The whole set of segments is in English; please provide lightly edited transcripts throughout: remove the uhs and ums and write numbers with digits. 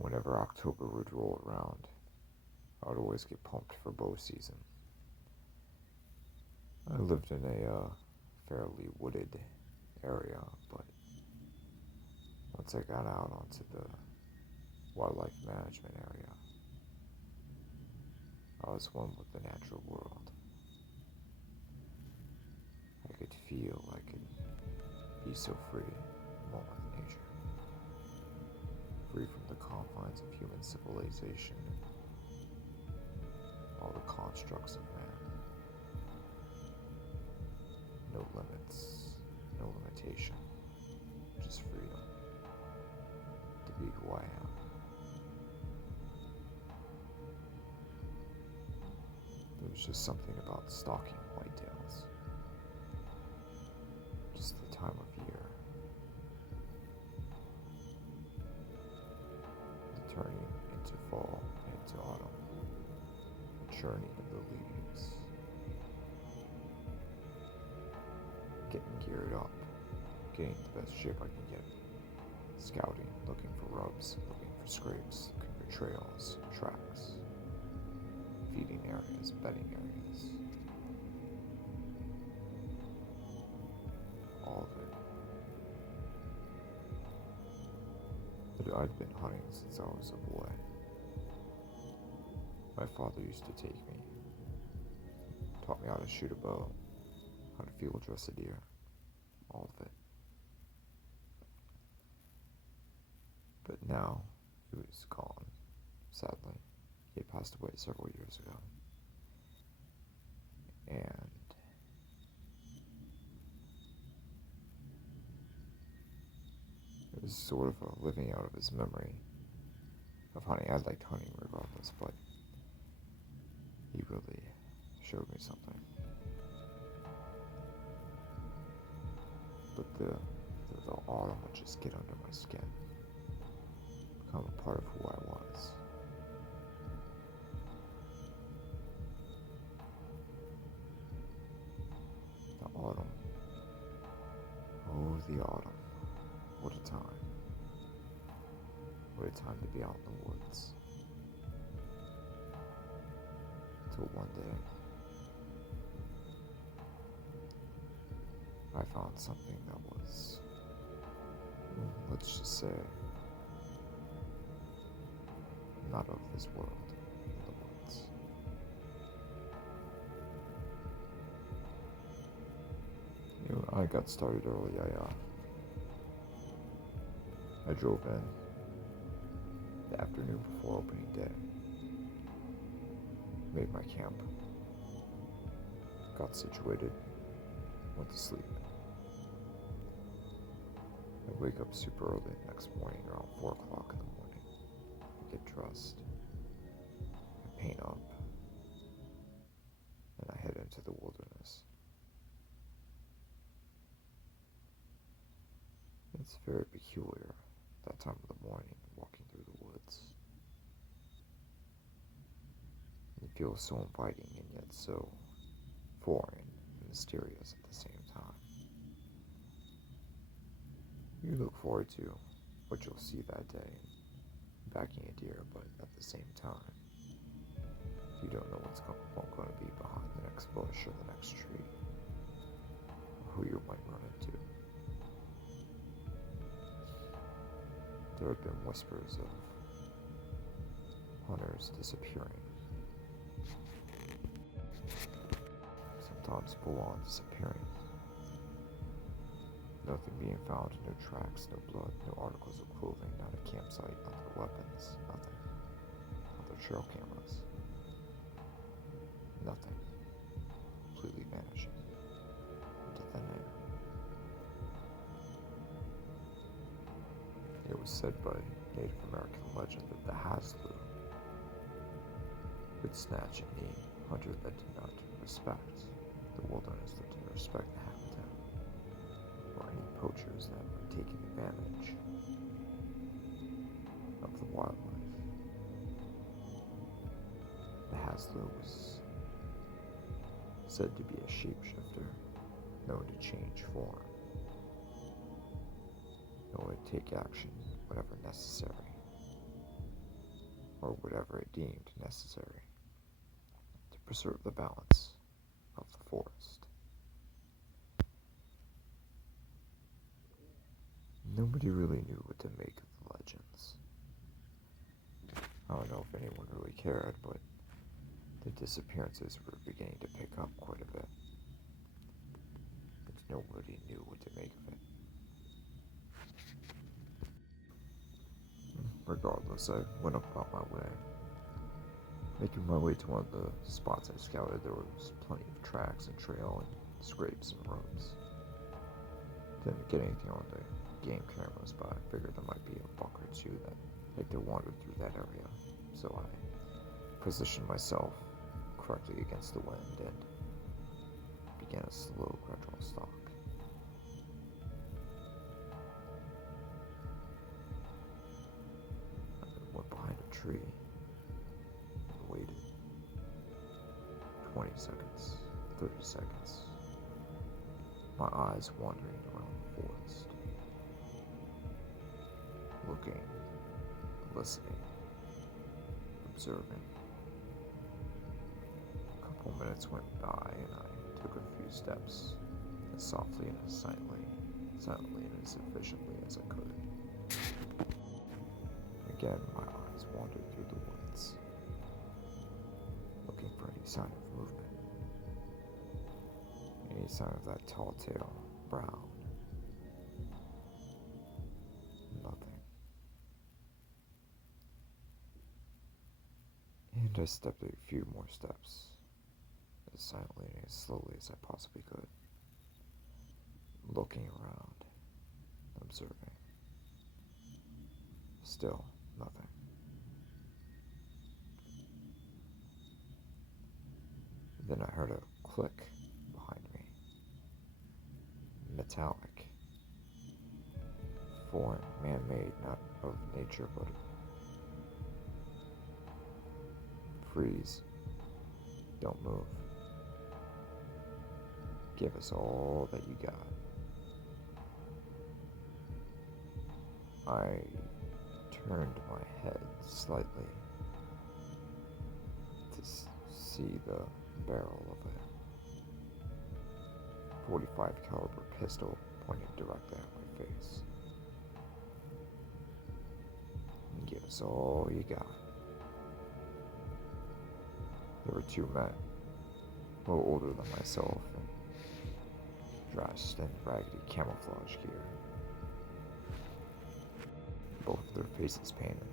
Whenever October would roll around, I would always get pumped for bow season. I lived in a fairly wooded area, but once I got out onto the wildlife management area, I was one with the natural world. I could feel I could be so free, one with nature, free from the confines of human civilization and all the constructs of man. No limits, no limitation, just freedom to be who I am. There was just something about stalking whitetails. Just the time of year. The turning into fall, into autumn. The churning of the leaves. Getting geared up. Getting the best shape I can get. Scouting, looking for rubs, looking for scrapes, looking for trails, tracks. Feeding areas, bedding areas. All of it. But I'd been hunting since I was a boy. My father used to take me. Taught me how to shoot a bow, how to field dress a deer. All of it. But now, he was gone, sadly. He had passed away several years ago. And it was sort of a living out of his memory of hunting. I liked hunting regardless, but he really showed me something. But the autumn would just get under my skin, become a part of who I was. The autumn. Oh, the autumn. What a time. What a time to be out in the woods. Till one day, I found something that was, let's just say, not of this world in the woods. I got started early. I drove in the afternoon before opening day, made my camp, got situated, went to sleep. I wake up super early the next morning, around 4 o'clock in the morning. I get dressed, I paint up, and I head into the wilderness. It's very peculiar, that time of the morning, walking through the woods. It feels so inviting and yet so foreign and mysterious at the same time. You look forward to what you'll see that day, backing a deer, but at the same time, you don't know what's going to be behind the next bush or the next tree, or who you might run into. There have been whispers of hunters disappearing, sometimes full-on disappearing. Nothing being found, no tracks, no blood, no articles of clothing, not a campsite, not their weapons, nothing. Not their trail cameras. Nothing. Completely vanishing into thin air. It was said by Native American legend that the Hasleux would snatch any hunter that did not respect the wilderness, that didn't respect the habitat, or any poachers that were taking advantage of the wildlife. The Hasleux was said to be a shapeshifter, known to change form, known to take action whenever necessary, or whatever it deemed necessary to preserve the balance of the forest. Nobody really knew what to make of the legends. I don't know if anyone really cared, but the disappearances were beginning to pick up quite a bit, and nobody knew what to make of it. Regardless, I went about my way. Making my way to one of the spots I scouted, there was plenty of tracks and trail and scrapes and roots. Didn't get anything on the game cameras, but I figured there might be a buck or two that like they wandered through that area. So I positioned myself correctly against the wind and began a slow, gradual stalk. I went behind a tree and waited 20 seconds, 30 seconds, my eyes wandering around the forest, looking, listening, observing. A couple minutes went by and I took a few steps as softly and as silently and as efficiently as I could. Again, my eyes wandered through the woods, looking for any sign of movement, any sign of that tall tale, brown. Nothing. And I stepped a few more steps, as silently and as slowly as I possibly could, looking around, observing. Still nothing. Then I heard a click behind me. Metallic. Foreign, man-made, not of nature, but freeze. Don't move. Give us all that you got. I turned my head slightly to see the barrel of a .45 caliber pistol pointed directly at my face. Give us all you got. There were two men, a little older than myself, and dressed in raggedy camouflage gear. Both of their faces painted.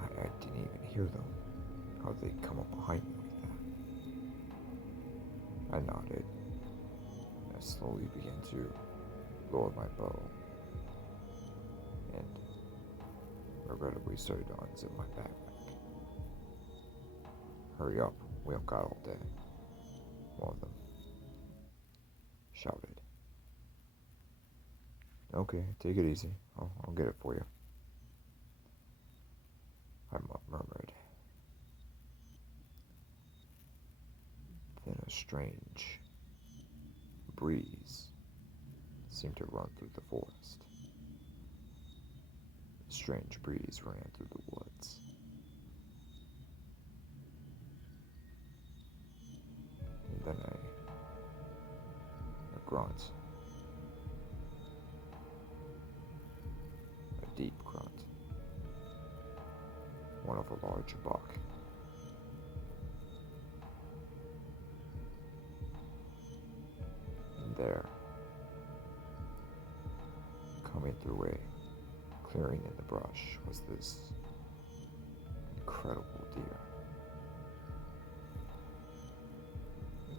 I didn't even hear them. How'd they come up behind me like that? I nodded. I slowly began to lower my bow, and regrettably started to unzip my backpack. Hurry up, we don't got all day, one of them shouted. Okay, take it easy. I'll get it for you, I murmured. Then a strange breeze seemed to run through the forest. A strange breeze ran through the woods. And then a grunt. A deep grunt. One of a large buck. And there, coming through a clearing in the brush, was this incredible deer.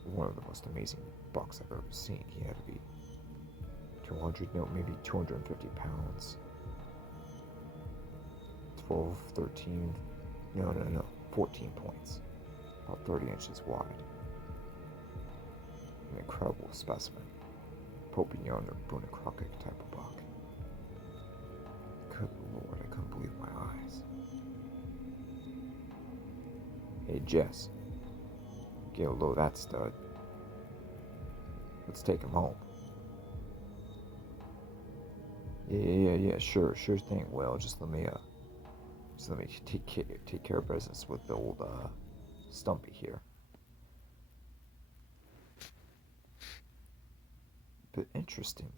One of the most amazing bucks I've ever seen. He had to be 250 pounds. 12, 13, 14 points. About 30 inches wide. An incredible specimen. Papillon or Boone Crockett type of buck. Good Lord, I couldn't believe my eyes. Hey Jess, get a load of that stud. Let's take him home. Yeah. Sure thing, Will. Just let me take care of business with the old Stumpy here. But interestingly,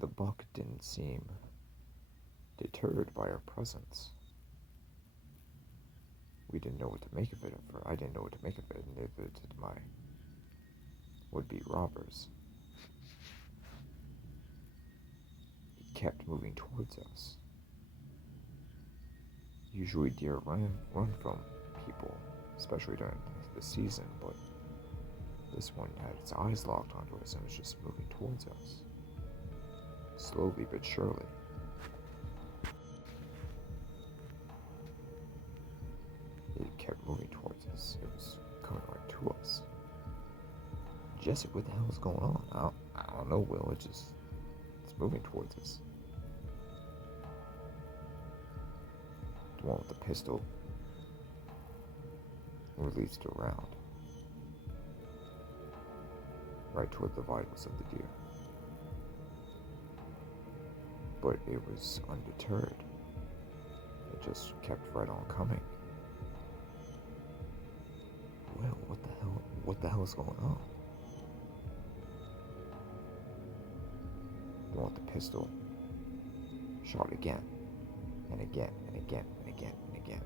the buck didn't seem deterred by our presence. We didn't know what to make of it at first. I didn't know what to make of it, neither did my would-be robbers. He kept moving towards us. Usually deer run from people, especially during the season, but this one had its eyes locked onto us and was just moving towards us. Slowly but surely. It kept moving towards us. It was coming right to us. Jesse, what the hell is going on? I don't know, Will. It's moving towards us. The one with the pistol released a round right toward the vitals of the deer. But it was undeterred. It just kept right on coming. Well, what the hell is going on? The one with the pistol shot again, and again, and again, and again, and again,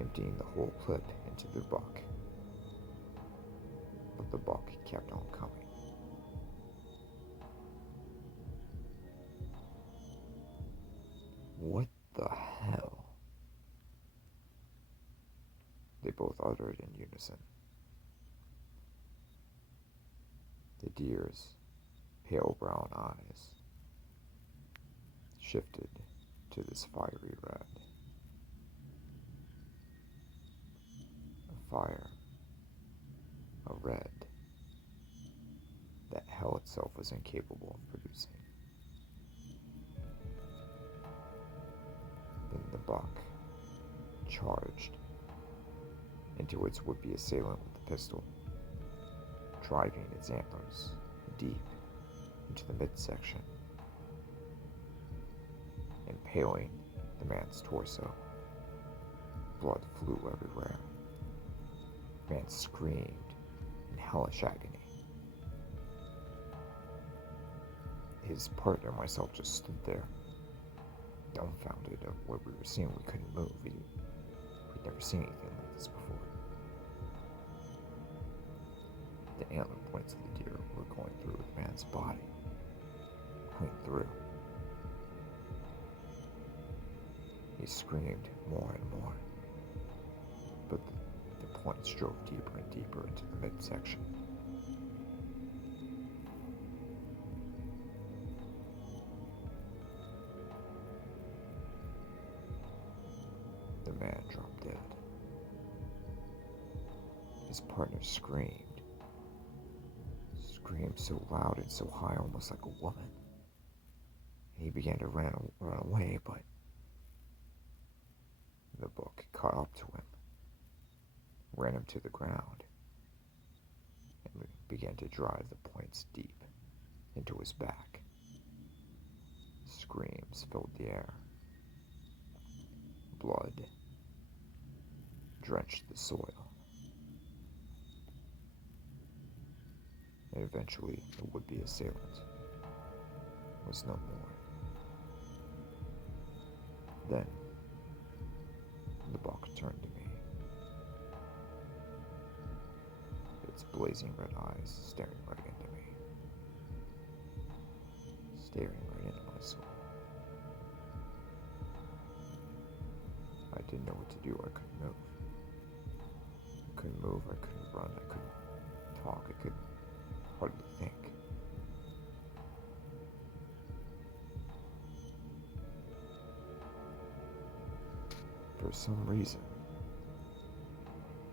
emptying the whole clip into the buck. But the buck kept on coming. What the hell? They both uttered in unison. The deer's pale brown eyes shifted to this fiery red. A fire, a red, that hell itself was incapable of producing. Then the buck charged into its would-be assailant with the pistol, driving its antlers deep into the midsection, impaling the man's torso. Blood flew everywhere. The man screamed in hellish agony. His partner and myself just stood there, dumbfounded at what we were seeing. We couldn't move. We'd never seen anything like this before. The antler points of the deer were going through the man's body. Clean through. He screamed more and more, but the points drove deeper and deeper into the midsection. The man dropped dead. His partner screamed so loud and so high, almost like a woman. And he began to run away, but the buck caught up to him, ran him to the ground, and began to drive the points deep into his back. Screams filled the air. Blood drenched the soil. And eventually, the would-be assailant was no more. Then, the buck turned to me, its blazing red eyes staring right into me, staring right into my soul. I didn't know what to do. I couldn't move. I couldn't run, I couldn't talk, I couldn't hardly think. For some reason,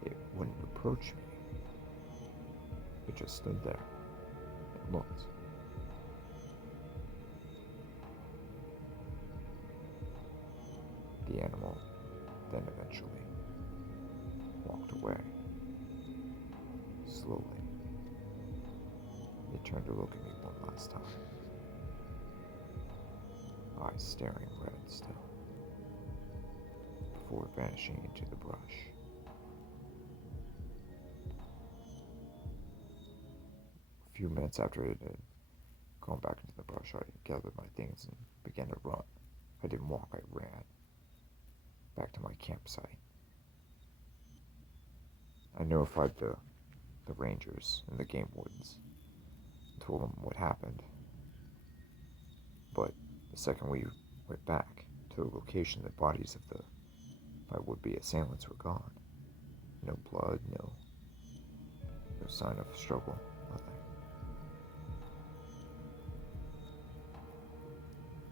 it wouldn't approach me. It just stood there and looked. The animal then eventually walked away. Slowly. It turned to look at me one last time. eyes staring red still, before vanishing into the brush. A few minutes after it had gone back into the brush, I gathered my things and began to run. I didn't walk, I ran back to my campsite. I notified the rangers and the game wardens and told them what happened. But the second we went back to the location, the bodies of my would-be assailants were gone. No blood, no sign of struggle, nothing.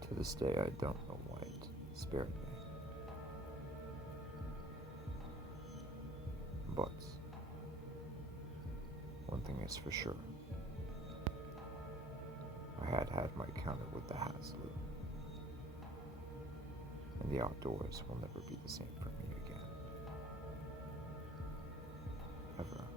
To this day, I don't know why it spared me. But one thing is for sure. I had my encounter with the Hasleux. And the outdoors will never be the same for me again. Ever.